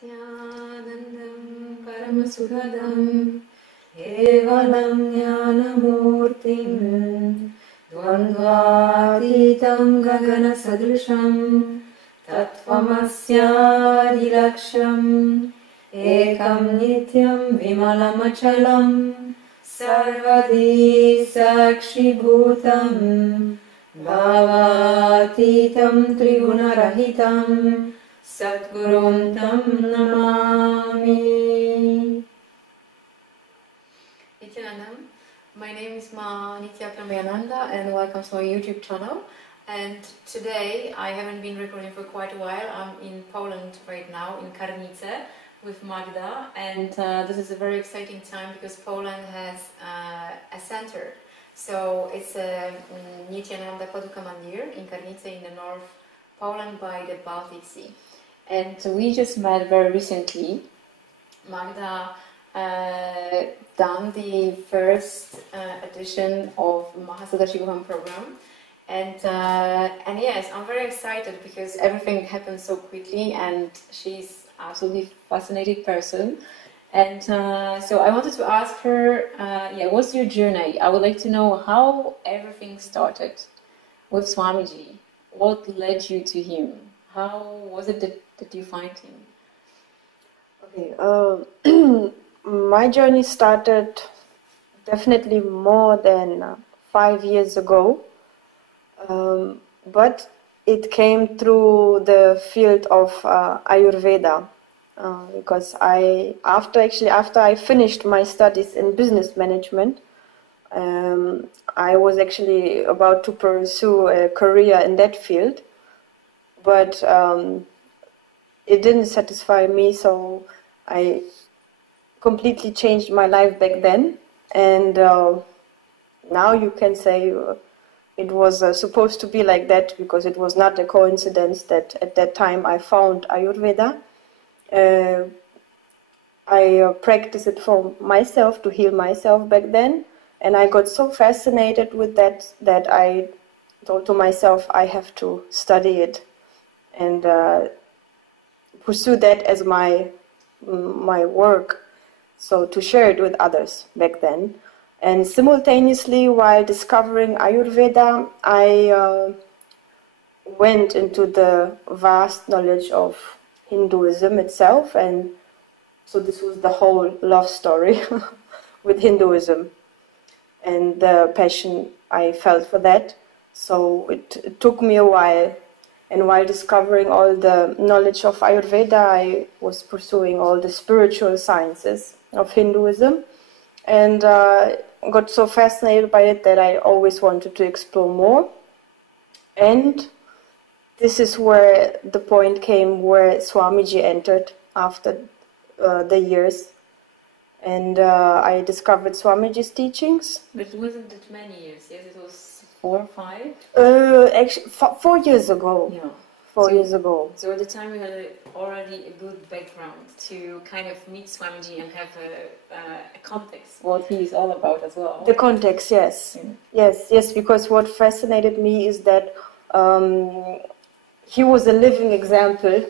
Nithyanandam Paramasudhadam Kevalam Jnanamurtim Dvandvatitam Gagana Sadrisham Tattvamasyadiraksham Ekam Nityam Vimalamachalam Sarvadi Sakshibhutam Bhavatitam Trigunarahitam Satgurum Tam Namami. Nithyanandam, my name is Nithyananda and welcome to my YouTube channel. And today I haven't been recording for quite a while. I'm in Poland right now, in Karnice, with Magda, and this is a very exciting time because Poland has a center. So it's a Nithyananda Paduka Mandir in Karnice in the north Poland by the Baltic Sea. And we just met very recently. Magda done the first edition of Mahasadashivoham program, and yes, I'm very excited because everything happened so quickly, and she's absolutely fascinating person. And so I wanted to ask her, what's your journey? I would like to know how everything started with Swamiji. What led you to him? How was it that you find him? Okay, my journey started definitely more than 5 years ago, but it came through the field of Ayurveda, because after I finished my studies in business management, I was actually about to pursue a career in that field, but it didn't satisfy me, so I completely changed my life back then. And now you can say it was supposed to be like that, because it was not a coincidence that at that time I found Ayurveda. I practiced it for myself, to heal myself back then, and I got so fascinated with that I told to myself I have to study it and pursue that as my work, so to share it with others back then. And simultaneously, while discovering Ayurveda, I went into the vast knowledge of Hinduism itself, and so this was the whole love story with Hinduism and the passion I felt for that. So it took me a while. And while discovering all the knowledge of Ayurveda, I was pursuing all the spiritual sciences of Hinduism, and got so fascinated by it that I always wanted to explore more. And this is where the point came where Swamiji entered after the years. And I discovered Swamiji's teachings. But it wasn't that many years, yes? It was 4 or 5? Actually, 4 years ago. Yeah. 4 years ago. So at the time you had already a good background to kind of meet Swamiji and have a context, what he is all about as well. The context, yes. Yes, because what fascinated me is that he was a living example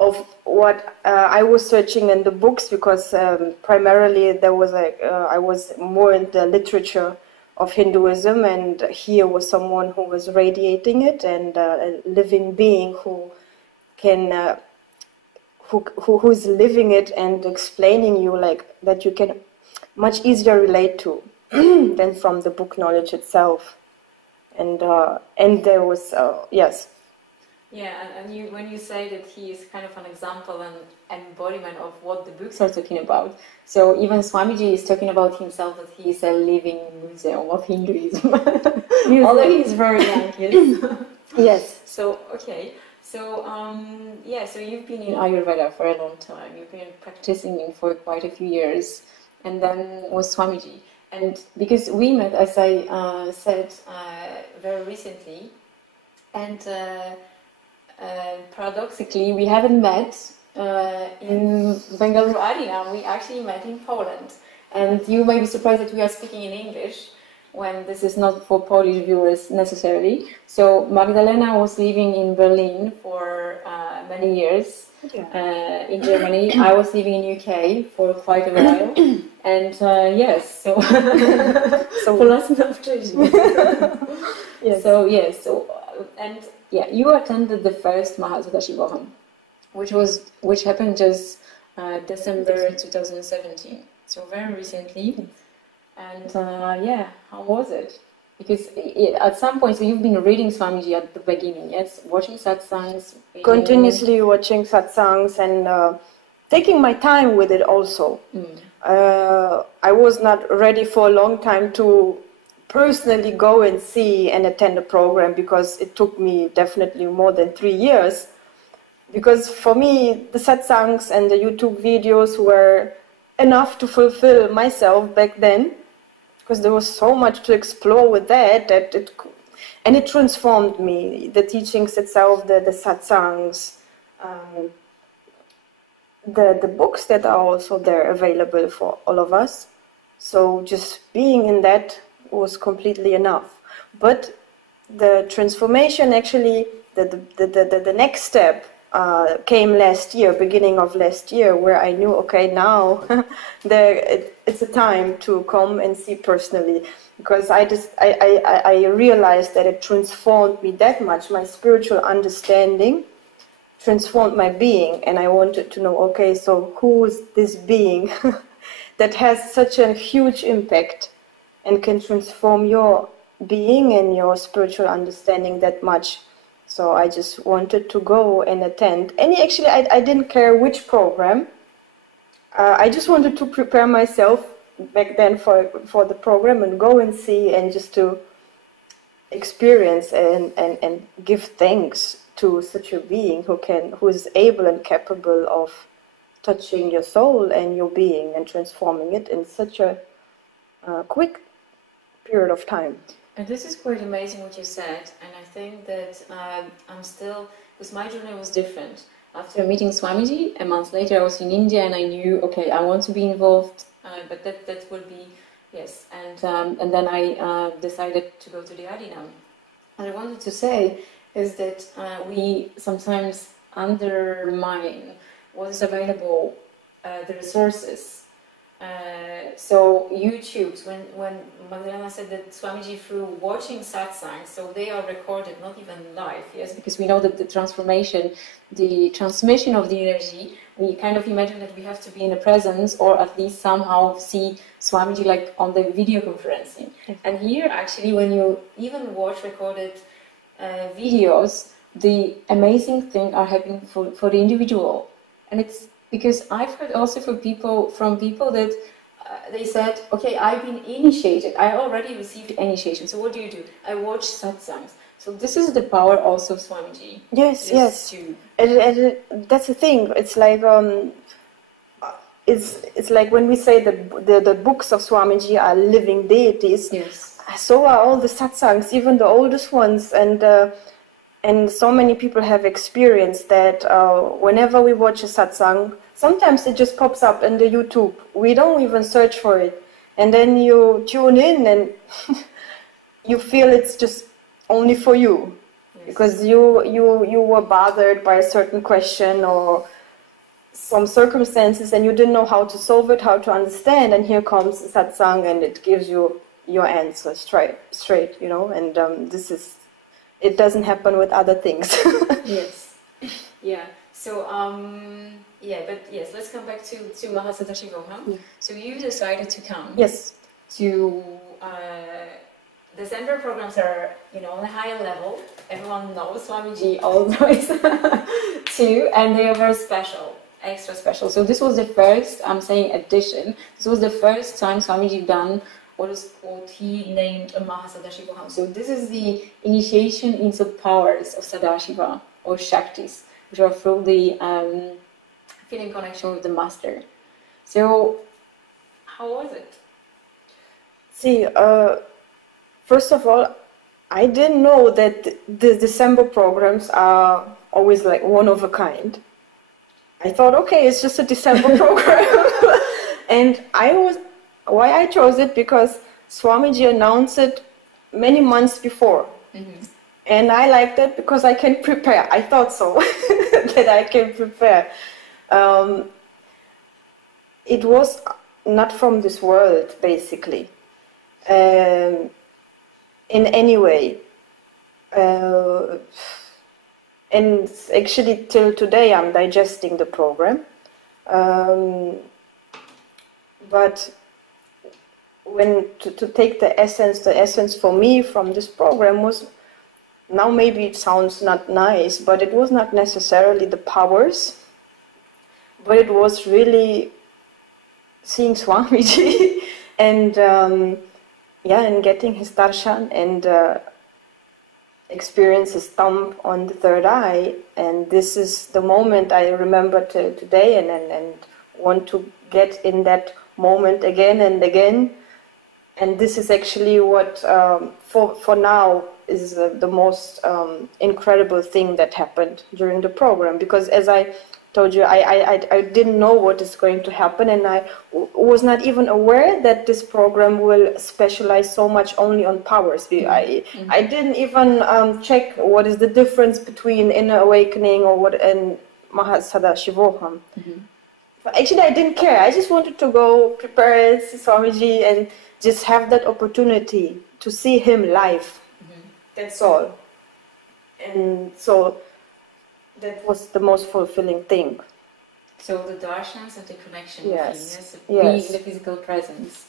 of what I was searching in the books, because primarily I was more in the literature of Hinduism, and here was someone who was radiating it, and a living being who can who's living it and explaining you like that you can much easier relate to than from the book knowledge itself. And there was yes. Yeah, and when you say that he is kind of an example and embodiment of what the books are talking about, so even Swamiji is talking about himself that he is a living museum of Hinduism, although he is very young. Yes. Yes. So okay, so so you've been in Ayurveda for a long time. You've been practicing it for quite a few years, and then was Swamiji. And because we met, as I said, very recently, and paradoxically, we haven't met in Bangalore area. We actually met in Poland. And you may be surprised that we are speaking in English when this is not for Polish viewers necessarily. So Magdalena was living in Berlin for many years in Germany. I was living in UK for quite a while, and yes, so verlassen auf Tschechien. Yes. So yes, and yeah, you attended the first Mahasadashivoham, which happened just December 2017, so very recently. And yeah, how was it? Because at some point, so you've been reading Swamiji at the beginning, yes? Watching satsangs? Continuously watching satsangs and taking my time with it also. I was not ready for a long time to personally go and see and attend a program, because it took me definitely more than 3 years. Because for me, the satsangs and the YouTube videos were enough to fulfill myself back then, because there was so much to explore with that it transformed me. The teachings itself, the satsangs, the books that are also there available for all of us. So just being in that was completely enough. But the transformation, actually, the next step came last year, beginning of last year, where I knew, okay, now it's a time to come and see personally, because I realized that it transformed me that much. My spiritual understanding transformed my being, and I wanted to know, okay, so who is this being that has such a huge impact and can transform your being and your spiritual understanding that much. So I just wanted to go and attend. And actually, I didn't care which program. I just wanted to prepare myself back then for the program and go and see, and just to experience and give thanks to such a being who is able and capable of touching your soul and your being and transforming it in such a quick period of time. And this is quite amazing what you said, and I think that I'm still, because my journey was different. After meeting Swamiji, a month later I was in India, and I knew, okay, I want to be involved, but that will be, yes. And then I decided to go to the Adinam. And I wanted to say is that we sometimes undermine what is available, the resources. So YouTube's, when Magda said that Swamiji through watching satsangs, so they are recorded, not even live, yes, because we know that the transformation, the transmission of the energy, we kind of imagine that we have to be in the presence, or at least somehow see Swamiji like on the video conferencing. And here actually, when you even watch recorded videos, the amazing things are happening for the individual. And it's because I've heard also from people that they said, okay, I've been initiated, I already received initiation, so what do? I watch satsangs. So this is the power also of Swamiji. Yes. And that's the thing. It's like it's like when we say the books of Swamiji are living deities. Yes. So are all the satsangs, even the oldest ones, and so many people have experienced that whenever we watch a satsang, sometimes it just pops up in the YouTube. We don't even search for it. And then you tune in and you feel it's just only for you. Yes. Because you were bothered by a certain question or some circumstances and you didn't know how to solve it, how to understand. And here comes satsang and it gives you your answer straight, you know. And it doesn't happen with other things. Yes. Yeah. So, but yes, let's come back to Mahasadashivoham. Yeah. So you decided to come. Yes. To December programs are, on a higher level. Everyone knows Swamiji always too, and they are very special, extra special. So this was the first, I'm saying addition, this was the first time Swamiji done what is called, he named a Mahasadashivoham. So this is the initiation into powers of Sadashiva or Shaktis, which are through the feeling connection with the master. So how was it? See, first of all, I didn't know that the December programs are always like one of a kind. I thought, okay, it's just a December program. And why I chose it, because Swamiji announced it many months before. Mm-hmm. And I like that because I can prepare. I thought so, that I can prepare. It was not from this world, basically, in any way. And actually, till today, I'm digesting the program. But when to take the essence for me from this program was, now maybe it sounds not nice, but it was not necessarily the powers, but it was really seeing Swamiji and and getting his darshan and experience his thumb on the third eye. And this is the moment I remember today and want to get in that moment again and again. And this is actually what for now is the most incredible thing that happened during the program, because as I told you, I didn't know what is going to happen, and I was not even aware that this program will specialize so much only on powers. I didn't even check what is the difference between inner awakening and Mahasadashivoham. Actually, I didn't care. I just wanted to go prepare Swamiji and just have that opportunity to see him live. That's all. And so that was the most fulfilling thing. So the darshans and the connection Yes. with being the physical presence.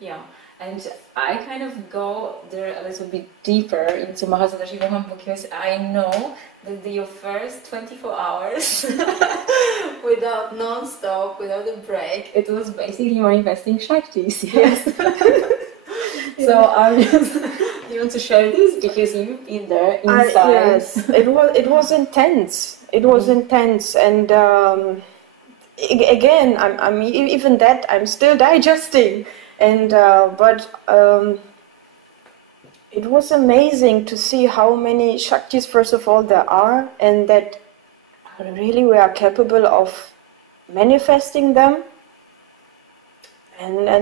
Yeah. And I kind of go there a little bit deeper into Mahasadashivoham because I know that your first 24 hours without non-stop, without a break, it was basically manifesting Shaktis. Yes. So I'm just, you want to share this because you've been there inside. Yes, it was intense. It was intense, and again, I'm even that I'm still digesting. And but it was amazing to see how many Shaktis, first of all, there are, and that really we are capable of manifesting them. And I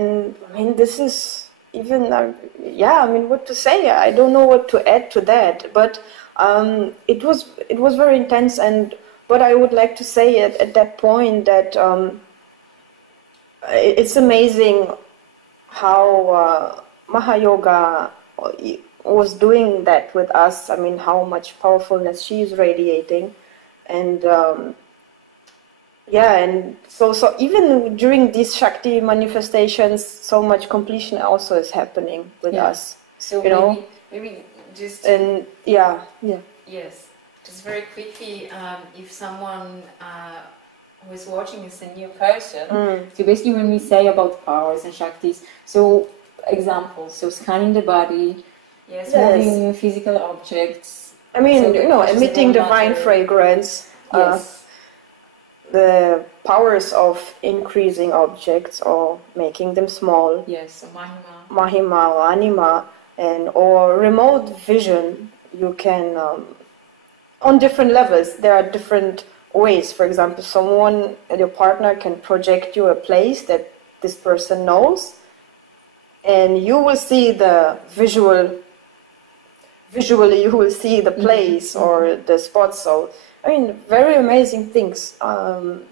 mean, this is even, I mean, what to say? I don't know what to add to that. But it was very intense, but I would like to say at that point that it's amazing how Mahayoga was doing that with us. I mean, how much powerfulness she is radiating, and and so even during these Shakti manifestations, so much completion also is happening with us. So maybe just yes, just very quickly, if someone who is watching is a new person, so basically when we say about powers and Shaktis, so examples, so scanning the body, moving physical objects. I mean, so emitting divine fragrance. The powers of increasing objects or making them small. Yes, so Mahima or anima, or remote vision. You can, on different levels, there are different ways. For example, your partner can project you a place that this person knows, and you will see the visually you will see the place or the spot. So I mean, very amazing things. And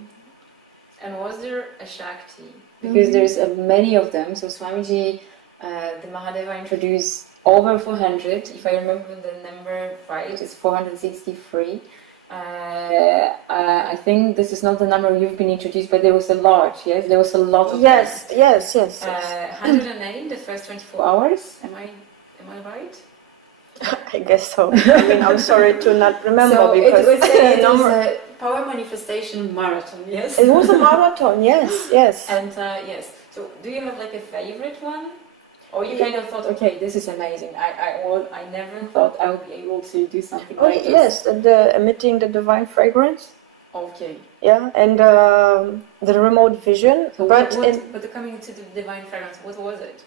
was there a Shakti? Because there's many of them. So Swamiji, the Mahadeva introduced over 400. If I remember the number right, it's 463. I think this is not the number you've been introduced, but there was a lot. Yes, there was a lot of. Yes. 108 the first 24 hours. Am I right? I guess so. I mean, I'm sorry to not remember, so because it was a power manifestation marathon. Yes, it was a marathon. Yes. And yes. So, do you have like a favorite one, or you kind of thought, okay, this is amazing. I never thought I would be able to do something like this. Yes, the emitting the divine fragrance. Okay. Yeah, and the remote vision. So but coming to the divine fragrance, what was it?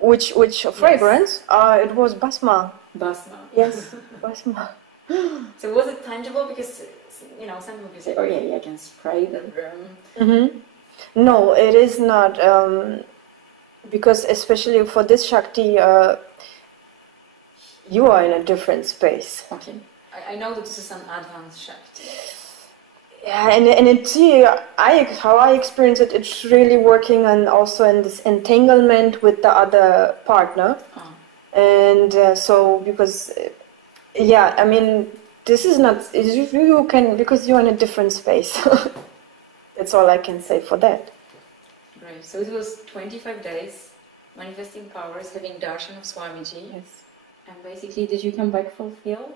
Which fragrance? It was basma. Basma. Yes, basma. So was it tangible? Because some people say, oh yeah, I can spray the room. No, it is not. Because especially for this Shakti, you are in a different space. Okay. I know that this is an advanced Shakti. Yeah, and it's how I experience it. It's really working on also in this entanglement with the other partner, and so because I mean this is not you can because you're in a different space. That's all I can say for that. Great. So it was 25 days manifesting powers, having darshan of Swamiji. Yes. And basically, did you come back fulfilled?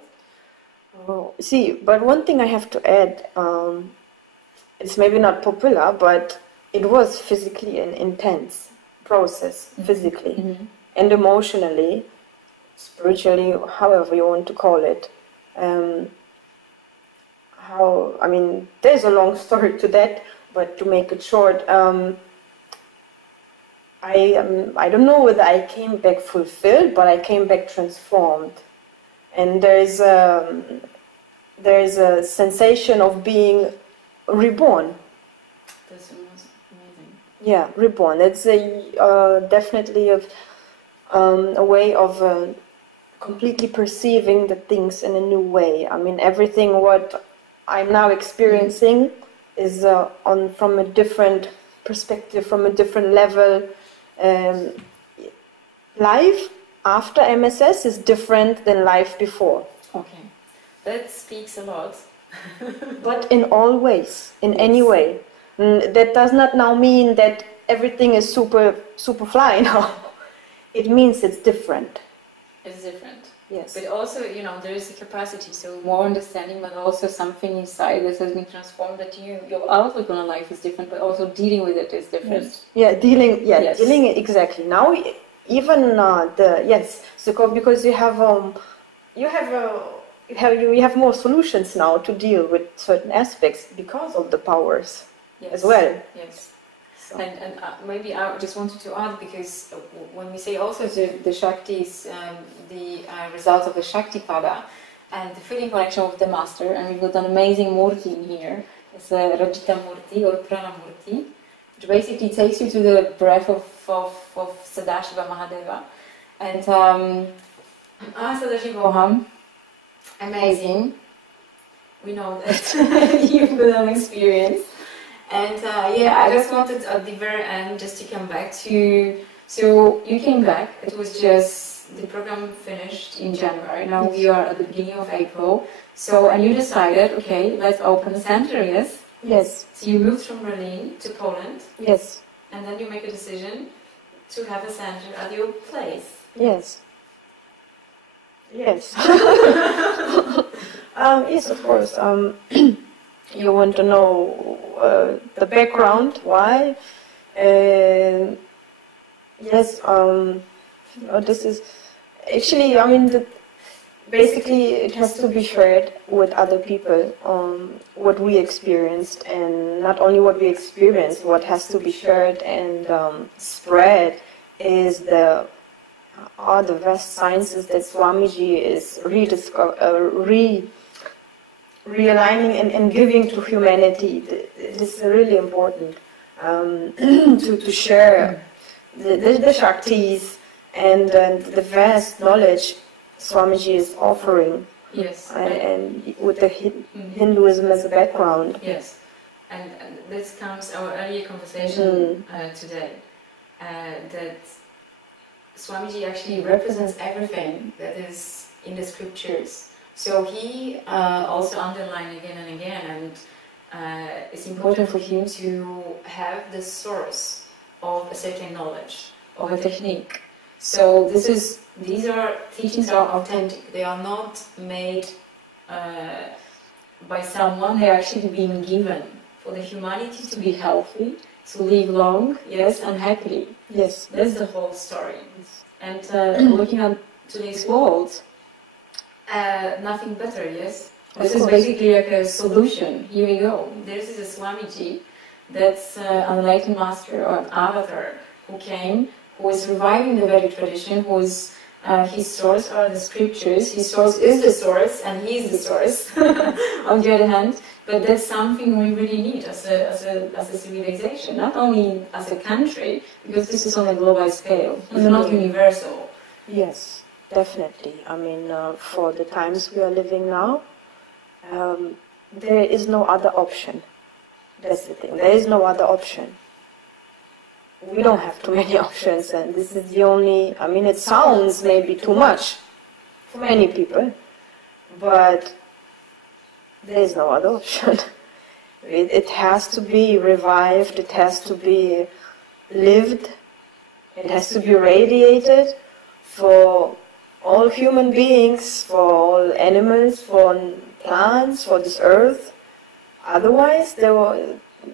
Oh, see, but one thing I have to add, it's maybe not popular, but it was physically an intense process, physically and emotionally, spiritually, however you want to call it. There's a long story to that, but to make it short, I don't know whether I came back fulfilled, but I came back transformed. And there is a sensation of being reborn. That's amazing. Yeah, reborn. It's definitely a way of completely perceiving the things in a new way. I mean, everything what I'm now experiencing is from a different perspective, from a different level. Life after MSS is different than life before. Okay, that speaks a lot. But in all ways, in any way. That does not now mean that everything is super fly now. It means it's different. It's different. Yes. But also, there is a capacity, so more understanding, but also something inside that has been transformed, that your outlook on life is different, but also dealing with it is different. Yes. Yeah, dealing exactly. Now, even because you have more solutions now to deal with certain aspects because of the powers as well. Yes. So. And maybe I just wanted to add, because when we say also the Shakti is the result of the Shakti Pada and the feeling connection with the Master, and we've got an amazing Murti in here. It's a Rajita Murti or Prana Murti, which basically takes you to the breath of Sadashiva Mahadeva. And Mahasadashivoham, amazing. We know that you've got an experience. And I just wanted at the very end just to come back to, so you came back, it was just, the program finished in January, now we are at the beginning of April, and you decided, okay, let's open a center, yes? Yes. So you moved from Berlin to Poland? Yes. And then you make a decision to have a center at your place? Yes. Yes. Yes, of course. You want to know the background, why? Yes, this is actually, basically it has to be shared with other people, what we experienced, and not only what we experienced, what has to be shared and spread is the vast sciences that Swamiji is realigning and giving to humanity. It is really important to share the Shaktis and the vast knowledge Swamiji is offering. Yes. And with the Hinduism as a background. Yes. And this comes our earlier conversation today, that Swamiji actually represents everything that is in the scriptures. So he also underlined again and again, and it's important for him to have the source of a certain knowledge, of a technique. So these teachings are authentic. They are not made by someone. They are actually being given for the humanity to be healthy, to live long, yes, and happily. Yes, that's the whole story. And looking at today's world, nothing better, yes? This is basically like a solution. Here we go. This is a Swamiji, that's an enlightened master or an avatar who came, who is reviving the Vedic tradition, whose his source are the scriptures, his source is the source, and he is the source, on the other hand. But that's something we really need as a civilization, not only as a country, because this is on a global scale. It's not universal. Yes. definitely. I mean, for the times we are living now, there is no other option. That's the thing. There is no other option. We don't have too many options, and this is the only. I mean, it sounds maybe too much for many people, but there is no other option. It has to be revived. It has to be lived. It has to be radiated for all human beings, for all animals, for plants, for this earth. Otherwise,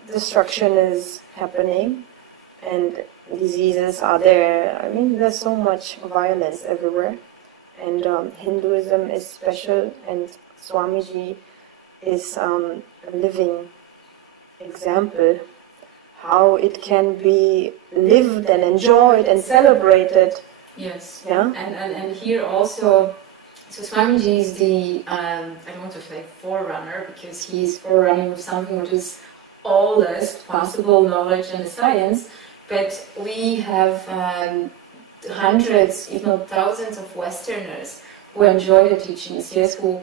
destruction is happening and diseases are there. I mean, there's so much violence everywhere. And Hinduism is special, and Swamiji is a living example how it can be lived and enjoyed and celebrated. Yes, yeah. And here also, so Swamiji is the, I don't want to say forerunner, because he's forerunning of something which is oldest possible knowledge and science, but we have hundreds, if not thousands of Westerners who enjoy the teachings, yes, who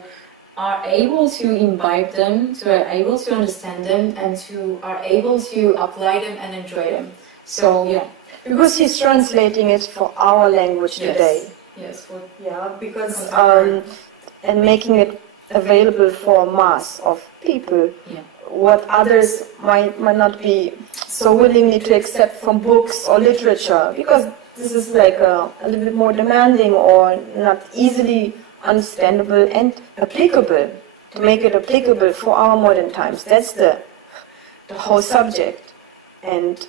are able to imbibe them, who are able to understand them, and who are able to apply them and enjoy them. So, yeah. Because he's translating it for our language today. Yes. Because and making it available for a mass of people. Yeah. What others might not be so willingly to accept from books or literature, because this is like a little bit more demanding or not easily understandable and applicable. To make it applicable for our modern times. That's the whole subject. And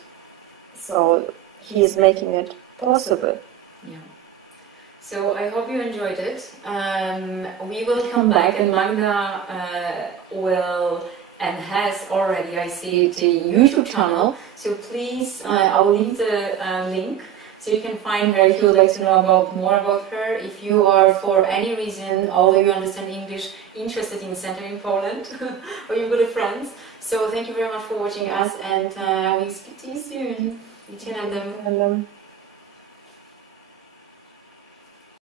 so he is making it possible. Yeah. So I hope you enjoyed it. We will come back, and Magda will and has already, I see, the YouTube channel. So please, I'll leave the link so you can find her if you would like to know more about her. If you are, for any reason, although you understand English, interested in centering Poland, or you've got friends. So thank you very much for watching us, and we'll speak to you soon. Nithyananda.